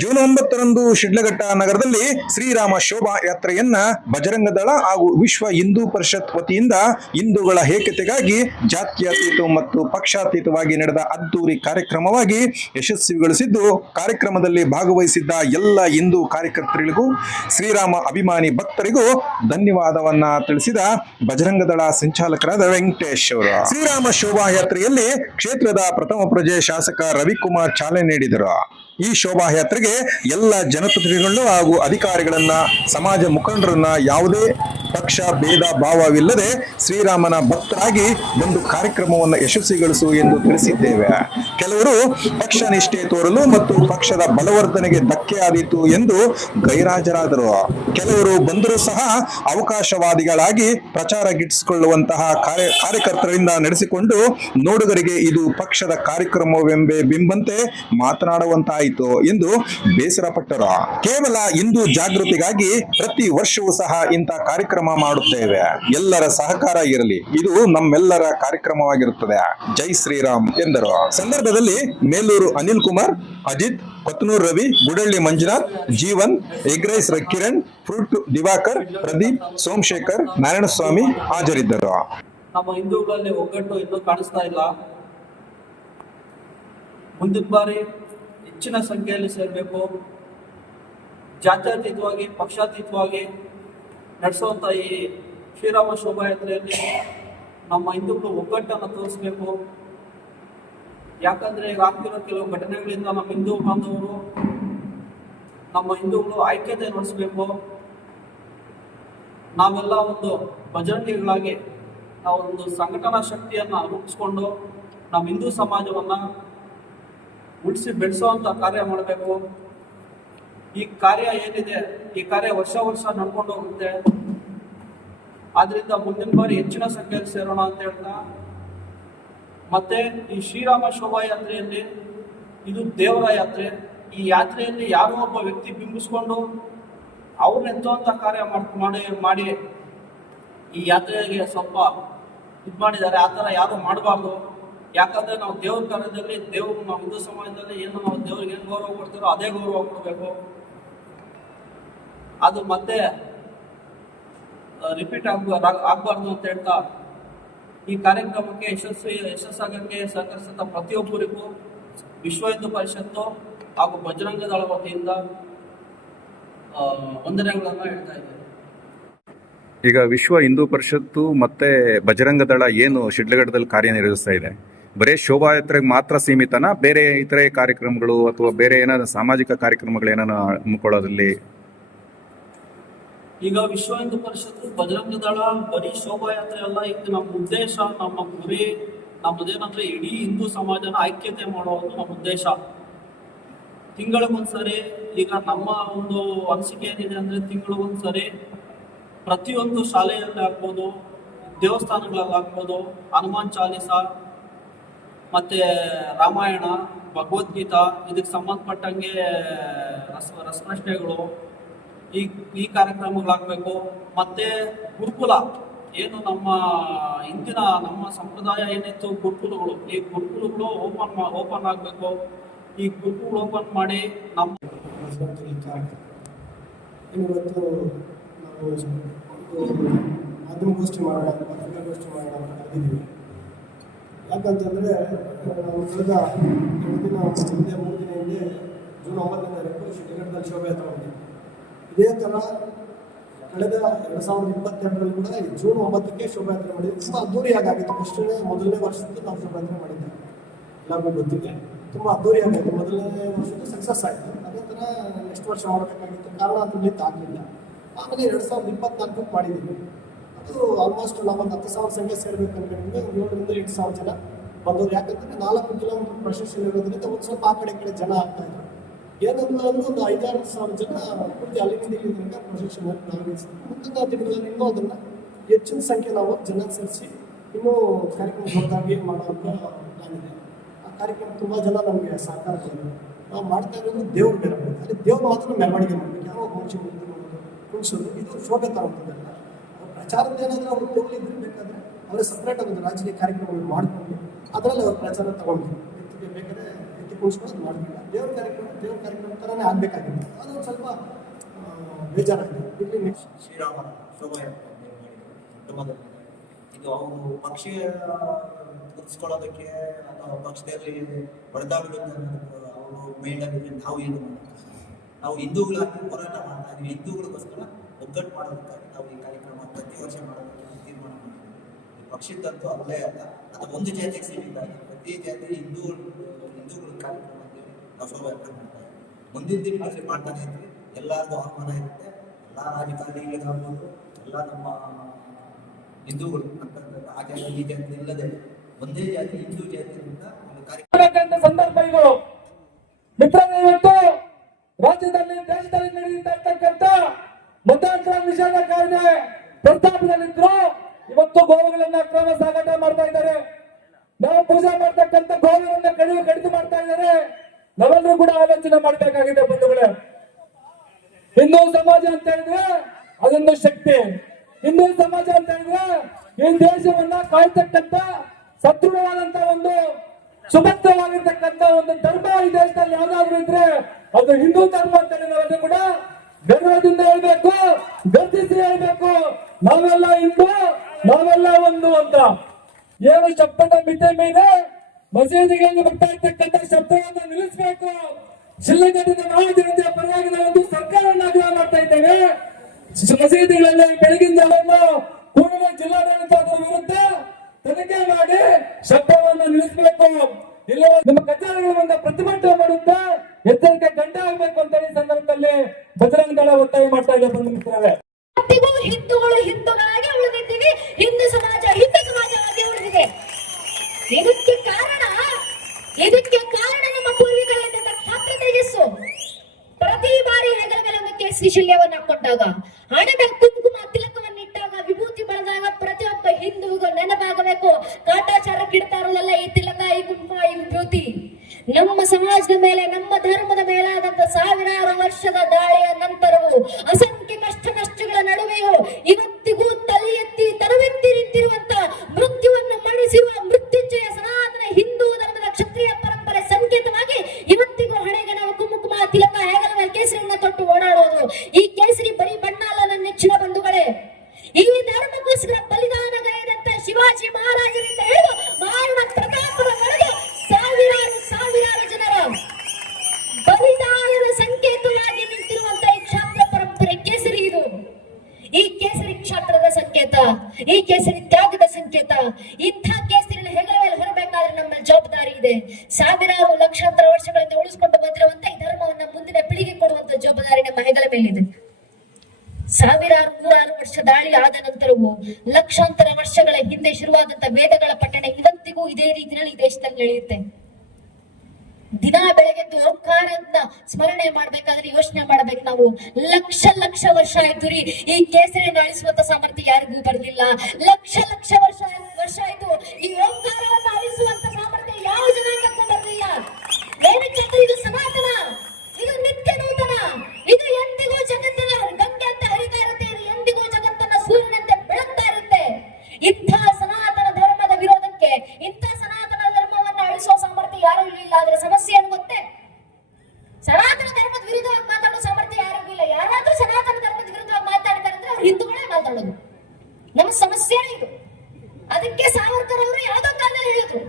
June ಒಂಬತ್ತರಂದು ಶಿಡ್ಲಘಟ್ಟ ನಗರದಲ್ಲಿ ಶ್ರೀರಾಮ ಶೋಭಾ ಯಾತ್ರೆಯನ್ನ ಬಜರಂಗ ದಳ ಹಾಗೂ ವಿಶ್ವ ಹಿಂದೂ ಪರಿಷತ್ ವತಿಯಿಂದ ಹಿಂದೂಗಳ ಏಕತೆಗಾಗಿ, ಜಾತ್ಯತೀತ ಮತ್ತು ಪಕ್ಷಾತೀತವಾಗಿ ನಡೆದ ಅದ್ದೂರಿ ಕಾರ್ಯಕ್ರಮವಾಗಿ ಯಶಸ್ವಿಗೊಳಿಸಿದ್ದು, ಕಾರ್ಯಕ್ರಮದಲ್ಲಿ ಭಾಗವಹಿಸಿದ್ದ ಎಲ್ಲ ಹಿಂದೂ ಕಾರ್ಯಕರ್ತರಿಗೂ, ಶ್ರೀರಾಮ ಅಭಿಮಾನಿ ಭಕ್ತರಿಗೂ ಧನ್ಯವಾದವನ್ನ ತಿಳಿಸಿದ ಬಜರಂಗ ದಳ ಸಂಚಾಲಕರಾದ ವೆಂಕಟೇಶ್ ಅವರು. ಶ್ರೀರಾಮ ಶೋಭಾ ಯಾತ್ರೆಯಲ್ಲಿ ಕ್ಷೇತ್ರದ ಪ್ರಥಮ ಪ್ರಜೆ ಶಾಸಕ ರವಿಕುಮಾರ್ ಚಾಲನೆ ನೀಡಿದರು. ಈ ಶೋಭಾಯಾತ್ರೆಗೆ ಎಲ್ಲ ಜನಪ್ರತಿನಿಧಿಗಳು ಹಾಗೂ ಅಧಿಕಾರಿಗಳನ್ನ, ಸಮಾಜ ಮುಖಂಡರನ್ನ ಯಾವುದೇ ಪಕ್ಷ, ಭೇದ, ಭಾವವಿಲ್ಲದೆ ಶ್ರೀರಾಮನ ಭಕ್ತರಾಗಿ ಒಂದು ಕಾರ್ಯಕ್ರಮವನ್ನು ಯಶಸ್ವಿಗೊಳಿಸು ಎಂದು ತಿಳಿಸಿದ್ದೇವೆ. ಕೆಲವರು ಪಕ್ಷ ನಿಷ್ಠೆ ತೋರಲು ಮತ್ತು ಪಕ್ಷದ ಬಲವರ್ಧನೆಗೆ ಧಕ್ಕೆ ಆದೀತು ಎಂದು ಗೈರಾಜರಾದರು. ಕೆಲವರು ಬಂದರೂ ಸಹ ಅವಕಾಶವಾದಿಗಳಾಗಿ ಪ್ರಚಾರ ಗಿಟ್ಟಿಸಿಕೊಳ್ಳುವಂತಹ ಕಾರ್ಯ, ಕಾರ್ಯಕರ್ತರಿಂದ ನಡೆಸಿಕೊಂಡು, ನೋಡುಗರಿಗೆ ಇದು ಪಕ್ಷದ ಕಾರ್ಯಕ್ರಮವೆಂಬೆ ಬಿಂಬಂತೆ ಮಾತನಾಡುವಂತಾಯಿತು ಎಂದು ಬೇಸರಪಟ್ಟರು ಕೇವಲ ಹಿಂದೂ ಜಾಗೃತಿಗಾಗಿ ಪ್ರತಿ ವರ್ಷವೂ ಸಹ ಇಂಥ ಕಾರ್ಯಕ್ರಮ ಮಾಡುತ್ತೇವೆ. ಎಲ್ಲರ ಸಹಕಾರ ಇರಲಿ. ಇದು ನಮ್ಮೆಲ್ಲರ ಕಾರ್ಯಕ್ರಮವಾಗಿರುತ್ತದೆ. ಜೈ ಶ್ರೀರಾಮ್ ಎಂದರು. ಸಂದರ್ಭದಲ್ಲಿ Melur Anil Kumar, Ajit Kothanur Ravi, Gudalli Manjunath, Jeevan, egg rice Kiran, fruit Divakar, Pradeep, Somashekar, Narayanaswamy ಹಾಜರಿದ್ದರು. ನಮ್ಮ ಹಿಂದೂಗಳಲ್ಲಿ ಒಗ್ಗಟ್ಟು ಇನ್ನೂ ಕಾಣಿಸ್ತಾ ಇಲ್ಲ. ಮುಂದಿನ ಬಾರಿ ಹೆಚ್ಚಿನ ಸಂಖ್ಯೆಯಲ್ಲಿ ಸೇರಬೇಕು. ಜಾತ್ಯತೀತವಾಗಿ, ಪಕ್ಷಾತೀತವಾಗಿ ನಡೆಸುವಂಥ ಈ ಶ್ರೀರಾಮ ಶೋಭಾಯಾತ್ರೆಯಲ್ಲಿ ನಮ್ಮ ಹಿಂದೂಗಳು ಒಗ್ಗಟ್ಟನ್ನು ತೋರಿಸ್ಬೇಕು. ಯಾಕಂದ್ರೆ ಈಗ ಆಗ್ತಿರೋ ಕೆಲವು ಘಟನೆಗಳಿಂದ ನಮ್ಮ ಹಿಂದೂ ಬಾಂಧವರು, ನಮ್ಮ ಹಿಂದೂಗಳು ಐಕ್ಯತೆ ನಡೆಸಬೇಕು ನಾವೆಲ್ಲ ಒಂದು ಭಜರಂಗಿಗಳಾಗಿ ನಾವೊಂದು ಸಂಘಟನಾ ಶಕ್ತಿಯನ್ನ ರೂಪಿಸ್ಕೊಂಡು ನಮ್ಮ ಹಿಂದೂ ಸಮಾಜವನ್ನ ಉಳಿಸಿ ಬೆಳೆಸುವಂತ ಕಾರ್ಯ ಮಾಡಬೇಕು. ಈ ಕಾರ್ಯ ಏನಿದೆ, ಈ ಕಾರ್ಯ ವರ್ಷ ವರ್ಷ ನಡ್ಕೊಂಡು ಹೋಗುತ್ತೆ. ಆದ್ರಿಂದ ಮುಂದಿನ ಬಾರಿ ಹೆಚ್ಚಿನ ಸಂಖ್ಯೆಯಲ್ಲಿ ಸೇರೋಣ ಅಂತ ಹೇಳ್ತಾ, ಮತ್ತೆ ಈ ಶ್ರೀರಾಮ ಶೋಭಾಯಾತ್ರೆಯಲ್ಲಿ ಇದು ದೇವರ ಯಾತ್ರೆ. ಈ ಯಾತ್ರೆಯಲ್ಲಿ ಯಾರೋ ಒಬ್ಬ ವ್ಯಕ್ತಿ ಬಿಂಬಿಸ್ಕೊಂಡು ಅವ್ರನ್ನ ಎತ್ತುವಂತ ಕಾರ್ಯ ಮಾಡಿ ಮಾಡಿ ಈ ಯಾತ್ರೆಗೆ ಸ್ವಲ್ಪ ಇದು ಮಾಡಿದ್ದಾರೆ. ಆ ಥರ ಯಾರು ಮಾಡಬಾರ್ದು. ಯಾಕಂದ್ರೆ ನಾವು ದೇವ್ರ ಕಾರ್ಯದಲ್ಲಿ ದೇವ್ರ ನಾವು ಹಿಂದೂ ಸಮಾಜದಲ್ಲಿ ಏನು ನಾವು ದೇವ್ರಿಗೆ ಏನು ಗೌರವ ಕೊಡ್ತೀರೋ ಅದೇ ಗೌರವ ಕೊಡಬೇಕು. ಅದು ಮತ್ತೆ ರಿಪೀಟ್ ಆಗ ಆಗ್ಬಾರ್ದು ಅಂತ ಹೇಳ್ತಾ, ಈ ಕಾರ್ಯಕ್ರಮಕ್ಕೆ ಯಶಸ್ವಿ, ಯಶಸ್ಸಾಗಕ್ಕೆ ಸಹಕರಿಸಿದ ಪ್ರತಿಯೊಬ್ಬರಿಗೂ ವಿಶ್ವ ಹಿಂದೂ ಪರಿಷತ್ತು ಹಾಗೂ ಬಜರಂಗ ದಳ ವತಿಯಿಂದ ವಂದನೆಗಳನ್ನು ಹೇಳ್ತಾ ಇದ್ದೇನೆ. ಈಗ ವಿಶ್ವ ಹಿಂದೂ ಪರಿಷತ್ತು ಮತ್ತೆ ಬಜರಂಗ ದಳ ಏನು ಶಿಡ್ಲಘಟ್ಟದಲ್ಲಿ ಕಾರ್ಯನಿರ್ವಹಿಸ್ತಾ ಇದೆ? ಬರೇ ಶೋಭಾಯಾತ್ರೆಗೆ ಮಾತ್ರ ಸೀಮಿತನ? ಬೇರೆ ಇತರೆ ಕಾರ್ಯಕ್ರಮಗಳು ಅಥವಾ ಬೇರೆ ಏನಾದ್ರು ಸಾಮಾಜಿಕ ಕಾರ್ಯಕ್ರಮಗಳು ಏನಾದ್ರು ಹಮ್ಮಿಕೊಳ್ಳೋದ್ರಲ್ಲಿ? ಈಗ ವಿಶ್ವ ಹಿಂದೂ ಪರಿಷತ್ತು ಬಜರಂಗ ದಳ ಬರೀ ಶೋಭಾಯಾತ್ರೆ ಅಲ್ಲ, ಇದು ನಮ್ಮ ಉದ್ದೇಶ, ನಮ್ಮ ಗುರಿ ನಮ್ಮದೇನಂದ್ರೆ ಇಡೀ ಹಿಂದೂ ಸಮಾಜನ ಐಕ್ಯತೆ ಮಾಡೋದು ನಮ್ಮ ಉದ್ದೇಶ. ತಿಂಗಳಿಗೊಂದ್ಸರಿ ಈಗ ನಮ್ಮ ಒಂದು ಅನಿಸಿಕೆ ಏನಿದೆ ಅಂದ್ರೆ ತಿಂಗಳಿಗೊಂದ್ಸರಿ ಪ್ರತಿಯೊಂದು ಶಾಲೆಯಲ್ಲಿ ಆಗ್ಬೋದು ದೇವಸ್ಥಾನಗಳಲ್ಲಿ ಆಗ್ಬೋದು ಹನುಮಾನ್ ಚಾಲೀಸ ಮತ್ತೆ ರಾಮಾಯಣ, ಭಗವದ್ಗೀತಾ, ಇದಕ್ಕೆ ಸಂಬಂಧಪಟ್ಟಂಗೆ, ರಸ, ರಸಪ್ರಶ್ನೆಗಳು, ಈ ಈ ಕಾರ್ಯಕ್ರಮಗಳಾಗಬೇಕು. ಮತ್ತೆ ಗುರುಕುಲ. ಏನು ನಮ್ಮ ಇಂದಿನ ನಮ್ಮ ಸಂಪ್ರದಾಯ ಏನಿತ್ತು? ಗುರುಕುಲಗಳು. ಈ ಗುರುಕುಲಗಳು ಓಪನ್ ಓಪನ್ ಆಗಬೇಕು. ಈ ಗುರುಕುಗಳು ಓಪನ್ ಮಾಡಿ ನಮ್ಮ ಇವತ್ತು ನಾವು ಮಾಧ್ಯಮಗೋಷ್ಠಿ ಮಾಡೋಣ ಪತ್ರಿಕಾಗೋಷ್ಠಿ ಮಾಡೋಣ ಅಂತ ಕರೆದಿದ್ದೀವಿ. ಯಾಕಂತಂದರೆ ಕಳೆದ ಎರಡು ದಿನ ಹಿಂದೆ ಮೂರು ದಿನ ಹಿಂದೆ ಜೂನ್ ಒಂಬತ್ತನೇ ತಾರೀಕು ಶಿಡ್ಲಘಟ್ಟದಲ್ಲಿ ಶೋಭಾಯಾತ್ರೆ ಮಾಡಿದ್ವಿ. ಇದೇ ಥರ ಕಳೆದ ಎರಡು ಸಾವಿರದ ಇಪ್ಪತ್ತೆರಡರಲ್ಲಿ ಕೂಡ ಜೂನ್ ಒಂಬತ್ತಕ್ಕೆ ಶೋಭಾಯಾತ್ರೆ ಮಾಡಿದ್ವಿ. ತುಂಬ ಅದ್ದೂರಿಯಾಗಿ ಆಗಿತ್ತು ಫಸ್ಟನೇ, ಮೊದಲನೇ ವರ್ಷದ್ದು ನಾವು ಶೋಭಾಯಾತ್ರೆ ಮಾಡಿದ್ದೆ ಎಲ್ಲರಿಗೂ ಗೊತ್ತಿದೆ. ತುಂಬ ಅದ್ದೂರಿ ಆಯಿತು ಮೊದಲನೇ ವರ್ಷದ್ದು ಸಕ್ಸಸ್ ಆಯಿತು. ಅದೇ ಥರ ನೆಕ್ಸ್ಟ್ ವರ್ಷ ಮಾಡಬೇಕಾಗಿತ್ತು. ಕಾರಣ ಅದು ಆಗಲಿಲ್ಲ. ಆಮೇಲೆ ಎರಡು ಸಾವಿರದ ಇಪ್ಪತ್ನಾಲ್ಕು ಮಾಡಿದ್ದೀವಿ ಆಲ್ಮೋಸ್ಟ್ ಒಂದು ಹತ್ತು ಸಾವಿರ ಸಂಖ್ಯೆ ಸೇರಬೇಕು ಅನ್ಕೊಂಡಿದ್ವಿ ಏಳರಿಂದ ಎಂಟು ಸಾವಿರ ಜನ ಬಂದವರು. ಯಾಕಂದರೆ ನಾಲ್ಕು ಕಿಲೋಮೀಟರ್ ಪ್ರಶಸ್ತಿ ಇರೋದ್ರಿಂದ ಒಂದು ಸ್ವಲ್ಪ ಆ ಕಡೆ ಕಡೆ ಜನ ಆಗ್ತಾ ಇದ್ರು. ಏನಂದ್ರೆ ಒಂದು ಐದಾರು ಸಾವಿರ ಜನ ಪೂರ್ತಿ ಅಲ್ಲಿಂದ ಇಲ್ಲಿ ತನಕ ಪ್ರೊಸೆಕ್ಷನ್ ಮುಂದಿನ ದಿನಗಳಲ್ಲಿ ಇನ್ನೂ ಅದನ್ನು ಹೆಚ್ಚಿನ ಸಂಖ್ಯೆ ನಾವು ಜನ ಸೇರಿಸಿ ಇನ್ನೂ ಕಾರ್ಯಕ್ರಮ ದೊಡ್ಡದಾಗಿ ಮಾಡುವಂಥ ಪ್ಲಾನ್ ಇದೆ. ಆ ಕಾರ್ಯಕ್ರಮ ತುಂಬ ಜನ ನಮಗೆ ಸಹಕಾರ ಕೊಡೋದು ನಾವು ಮಾಡ್ತಾ ಇರೋದು ದೇವ್ರ ಮೆರವಣಿಗೆ ಅಲ್ಲಿ ದೇವ್ರು ಮಾತ್ರ ಮೆರವಣಿಗೆ ಮಾಡಬೇಕು. ಯಾವಾಗ ಮುಂಚೆ ಕುಣಿಸೋದು, ಇದು ಶೋಭೆ ಅವ್ರ ಪ್ರಚಾರದ ಏನಾದರೂ ಅವ್ರು ತಗೊಳ್ಳಿದ್ರೆ ಬೇಕಾದರೆ ಅವರೇ ಸಪ್ರೇಟ್ ಒಂದು ರಾಜಕೀಯ ಕಾರ್ಯಕ್ರಮಗಳು ಮಾಡಿಕೊಂಡು ಅದರಲ್ಲಿ ಅವ್ರ ಪ್ರಚಾರ ತಗೊಂಡ್ರು ಎತ್ತಿಗೆ ಬೇಕಾದ್ರೆ ಎತ್ತಿ ಮಾಡ್ತಿಲ್ಲ ದೇವ್ರ ಕಾರ್ಯಕ್ರಮ ದೇವ್ರ ಕಾರ್ಯಕ್ರಮ ಥರನೇ ಆಗಬೇಕಾಗಿತ್ತು. ಅದೊಂದು ಸ್ವಲ್ಪ ಬೇಜಾರಾಗಿದೆ ಇಲ್ಲಿ ನೆಕ್ಸ್ಟ್ ಶ್ರೀರಾಮ ಶೋಭಾಯಾತ್ರೆ ಮಾಡಿದ್ರು ಇದು ಅವರು ಪಕ್ಷ ಗುರುತಿಸ್ಕೊಳ್ಳೋದಕ್ಕೆ ಅಥವಾ ಪಕ್ಷದಲ್ಲಿ ಹೊಡೆದಾಡುವಂತ ಅವರು ಮೈಂಡಲ್ಲಿ ನಾವು ಏನು ಮಾಡ್ತೀವಿ? ನಾವು ಹಿಂದೂಗಳಾಗಿ ಹೋರಾಟ ಮಾಡ್ತಾ ಇದೀವಿ. ಹಿಂದೂಗಳಿಗೋಸ್ಕರ ಒಗ್ಗಟ್ಟು ಮಾಡೋದಕ್ಕಾಗಿ ನಾವು ಈ ಕಾರ್ಯಕ್ರಮ ಪ್ರತಿ ವರ್ಷ ಮಾಡೋದಕ್ಕೆ ನಾವು ತೀರ್ಮಾನ ಮಾಡಿದ್ವಿ ಈ ಪಕ್ಷದಂತೂ ಅಲ್ಲೇ ಅಲ್ಲ. ಅದು ಒಂದು ಜಾತಿಗೆ ಸೀಮಿತ ಅಲ್ಲ ಪ್ರತಿ ಜಾತಿ ಹಿಂದೂ, ಹಿಂದೂಗಳ ಕಾರ್ಯಕ್ರಮ ನಾವು ಶೋಭಾಯಾತ್ರೆ ಮಾಡ್ತಾ ಮುಂದಿನ ದಿನಗಳಲ್ಲಿ ಮಾಡ್ತಾನೆ ಇದ್ವಿ ಎಲ್ಲರಿಗೂ ಆಹ್ವಾನ ಇರುತ್ತೆ. ಎಲ್ಲ ರಾಜಕಾರಣಿಗಳಿಗಾಗ್ಬೋದು ಎಲ್ಲ ನಮ್ಮ ಹಿಂದೂಗಳು ಅಂತಂದ್ರೆ ಆ ಜಾತಿ, ಈ ಜಾತಿ ಇಲ್ಲದೆ ಒಂದೇ ಜಾತಿ, ಹಿಂದೂ ಜಾತಿಯಿಂದ ಒಂದು ಸಂದರ್ಭ ಇದು. ಮಿತ್ರರೇ ರಾಜ್ಯದಲ್ಲಿ, ದೇಶದಲ್ಲಿ ನಡೆಯುತ್ತಾ ಮತಾಂತರ ನಿಷೇಧ ಕಾಯ್ದೆ ಪ್ರಸ್ತಾಪದಲ್ಲಿದ್ರು. ಇವತ್ತು ಗೋವುಗಳನ್ನ ಅಕ್ರಮ ಸಾಗಾಟ ಮಾಡ್ತಾ ಇದ್ದಾರೆ. ನಾವು ಪೂಜೆ ಮಾಡ್ತಕ್ಕಂಥ ಗೋವುಗಳನ್ನ ಕಡಿಮೆ ಕಡಿದು ಮಾಡ್ತಾ ಇದ್ದಾರೆ. ನಾವೆಲ್ಲರೂ ಕೂಡ ಆಲೋಚನೆ ಮಾಡ್ಬೇಕಾಗಿದೆ ಬಂಧುಗಳೇ. ಹಿಂದೂ ಸಮಾಜ ಅಂತ ಹೇಳಿದ್ರೆ ಅದೊಂದು ಶಕ್ತಿ. ಹಿಂದೂ ಸಮಾಜ ಅಂತ ಹೇಳಿದ್ರೆ ಈ ದೇಶವನ್ನ ಕಾಯ್ತಕ್ಕಂತ ಸದೃಢವಾದಂತ ಒಂದು ಸುಭದ್ರವಾಗಿರ್ತಕ್ಕಂತ ಒಂದು ಧರ್ಮ ಈ ದೇಶದಲ್ಲಿ ಯಾವ್ದಾದ್ರು ಇದ್ರೆ ಅದು ಹಿಂದೂ ಧರ್ಮ ಅಂತ ಹೇಳಿ ನಾವು ಕೂಡ ಗರ್ವದಿಂದ ಹೇಳ್ಬೇಕು, ಗರ್ಜಿಸಿ ಹೇಳ್ಬೇಕು. ನಾವೆಲ್ಲ ಇಂದು ನಾವೆಲ್ಲ ಒಂದು ಅಂತ. ಏನು ಶಬ್ದದ ಮಿತೆ ಮೇಲೆ ಮಸೀದಿಗೆ ಬರ್ತಾ ಇರ್ತಕ್ಕಂಥ ಶಬ್ದವನ್ನು ನಿಲ್ಲಿಸಬೇಕು. ಶಿಲ್ಲಗಡ್ಡಿನ ನಾವು ಜನತೆಯ ಪರವಾಗಿ ನಾವೊಂದು ಸರ್ಕಾರವನ್ನು ಆಗ್ರಹ ಮಾಡ್ತಾ ಇದ್ದೇವೆ. ಮಸೀದಿಗಳಲ್ಲಿ ಬೆಳಗಿನ ಜಾವನ್ನು ಕೂಡಲೇ ಜಿಲ್ಲಾಡಳಿತ ವಿರುದ್ಧ ತನಿಖೆ ಮಾಡಿ ಶಬ್ದವನ್ನು ನಿಲ್ಲಿಸಬೇಕು. ಇಲ್ಲ ನಿಮ್ಮ ಕಚೇರಿಗಳ ಮುಂದೆ ಪ್ರತಿಭಟನೆ ಮಾಡುತ್ತಾ ಎಚ್ಚರಿಕೆ ಗಂಟೆ ಆಗ್ಬೇಕು ಅಂತ ಈ ಸಂದರ್ಭದಲ್ಲಿ ಬಜರಂಗ ದಳ ಒತ್ತಾಯ ಮಾಡ್ತಾ ಇದೆ ಬಂದು ಮಿತ್ರರೇ. ಹಿಂದೂಗಳು ಹಿಂದೂಗಳಾಗಿ ಉಳಿದಿದ್ದೀವಿ. ಹಿಂದೂ ಸಮಾಜ ಹಿಂದೂ ಸಮಾಜವಾಗಿ ಉಳಿದಿದೆ. ಇದಕ್ಕೆ ಕಾರಣ ಇದಕ್ಕೆ ಕಾರಣ ನಮ್ಮ ಪೂರ್ವಿಕರಾದಂತ ಖ್ಯಾತ ತೇಜಸ್ಸು. ಪ್ರತಿ ಬಾರಿ ಹೆಗಲ ಮೇಲೆ ಒಂದು ಕೇಸರಿ ಶಿಲ್ಯವನ್ನ ಹಾಕೊಂಡಾಗ ಹಣದ ಕುಂಕುಮ ತಿಲಕವನ್ನು ಇಟ್ಟಾಗ ವಿಭೂತಿ ಬಳದಾಗ ಪ್ರತಿಯೊಬ್ಬ ಹಿಂದೂಗೂ ನೆನಪಾಗಬೇಕು. ಕಾಟಾಚಾರ ನಮ್ಮ ಸಮಾಜದ ಮೇಲೆ ನಮ್ಮ ಧರ್ಮದ ಮೇಲಾದಂತ ಸಾವಿರಾರು ವರ್ಷದ ದಾಳಿಯ ನಂತರವೂ ಅಸಂಖ್ಯ ಕೇಸರಿ ತ್ಯಾಗದ ಸಂಕೇತ. ಇಂಥ ಕೇಸರಿನ ಹೆಗಲ ಮೇಲೆ ಹೊರಬೇಕಾದ್ರೆ ನಮ್ಮ ಜವಾಬ್ದಾರಿ ಇದೆ. ಸಾವಿರಾರು ಲಕ್ಷಾಂತರ ವರ್ಷಗಳಿಂದ ಉಳಿಸ್ಕೊಂಡು ಬಂದಿರುವಂತ ಈ ಧರ್ಮವನ್ನ ಮುಂದಿನ ಪೀಳಿಗೆ ಕೊಡುವಂತ ಜವಾಬ್ದಾರಿ ನಮ್ಮ ಹೆಗಲ ಮೇಲಿದೆ. ಸಾವಿರಾರು ನೂರಾರು ವರ್ಷ ದಾಳಿ ಆದ ನಂತರವೂ ಲಕ್ಷಾಂತರ ವರ್ಷಗಳ ಹಿಂದೆ ಶುರುವಾದಂತ ವೇದಗಳ ಪಟ್ಟಣ ಇವತ್ತಿಗೂ ಇದೇ ರೀತಿಯಲ್ಲಿ ದೇಶದಲ್ಲಿ ನಡೆಯುತ್ತೆ. ದಿನ ಬೆಳಗ್ಗೆದ್ದು ಓಂಕಾರನ್ನ ಸ್ಮರಣೆ ಮಾಡ್ಬೇಕಾದ್ರೆ ಯೋಚನೆ ಮಾಡ್ಬೇಕು ನಾವು. ಲಕ್ಷ ಲಕ್ಷ ವರ್ಷ ಆಯ್ತು ರೀ, ಈ ಕೇಸರಿಯನ್ನು ಅಳಿಸುವಂತ ಸಾಮರ್ಥ್ಯ ಯಾರಿಗೂ ಬರಲಿಲ್ಲ. ಲಕ್ಷ ಲಕ್ಷ ವರ್ಷ ವರ್ಷ ಆಯ್ತು, ಈ ಓಂಕಾರವನ್ನು ಅಳಿಸುವಂತ ಸಾಮರ್ಥ್ಯ ಯಾವ ಜನಾಂಗಕ್ಕೂ ಬರಲಿಲ್ಲ. ಏನಕ್ಕೆ ಇದು ಸನಾತನ, ಇದು ನಿತ್ಯ ನೂತನ, ಇದು ಎಂದಿಗೂ ಜಗತ್ತಿನ ಗಂಗೆ ಅಂತ ಹರಿತಾ ಇರುತ್ತೆ, ಇದು ಎಂದಿಗೂ ಜಗತ್ತನ್ನ ಸೂರ್ಯನಂತೆ ಬೆಳಗ್ತಾ ಇರುತ್ತೆ. ಇಂಥ ಸನಾತನ ಧರ್ಮದ ವಿರೋಧಕ್ಕೆ ಇಂಥ ಸನಾತನ ಧರ್ಮವನ್ನ ಅಳಿಸುವ ಸಾಮರ್ಥ್ಯ ಯಾರು ಇಲ್ಲ ಆದ್ರೆ ಸಮಸ್ಯೆ ಏನು ಗೊತ್ತೇ ಸನಾತನ ಧರ್ಮದ ವಿರುದ್ಧವಾಗಿ ಮಾತಾಡೋ ಸಾಮರ್ಥ್ಯ ಯಾರಿಗೂ ಇಲ್ಲ ಯಾರಾದ್ರೂ ಸನಾತನ ಧರ್ಮದ ವಿರುದ್ಧವಾಗಿ ಮಾತಾಡ್ತಾರೆ ಅಂದ್ರೆ ಅವ್ರು ಹಿಂದೂಗಳೇ ಮಾತಾಡೋದು ನಮ್ಮ ಸಮಸ್ಯೆ ಇದು ಅದಕ್ಕೆ ಸಾವರ್ಕರ್ ಅವರು ಯಾವುದೋ ಕಾಲದಲ್ಲಿ ಹೇಳಿದ್ರು.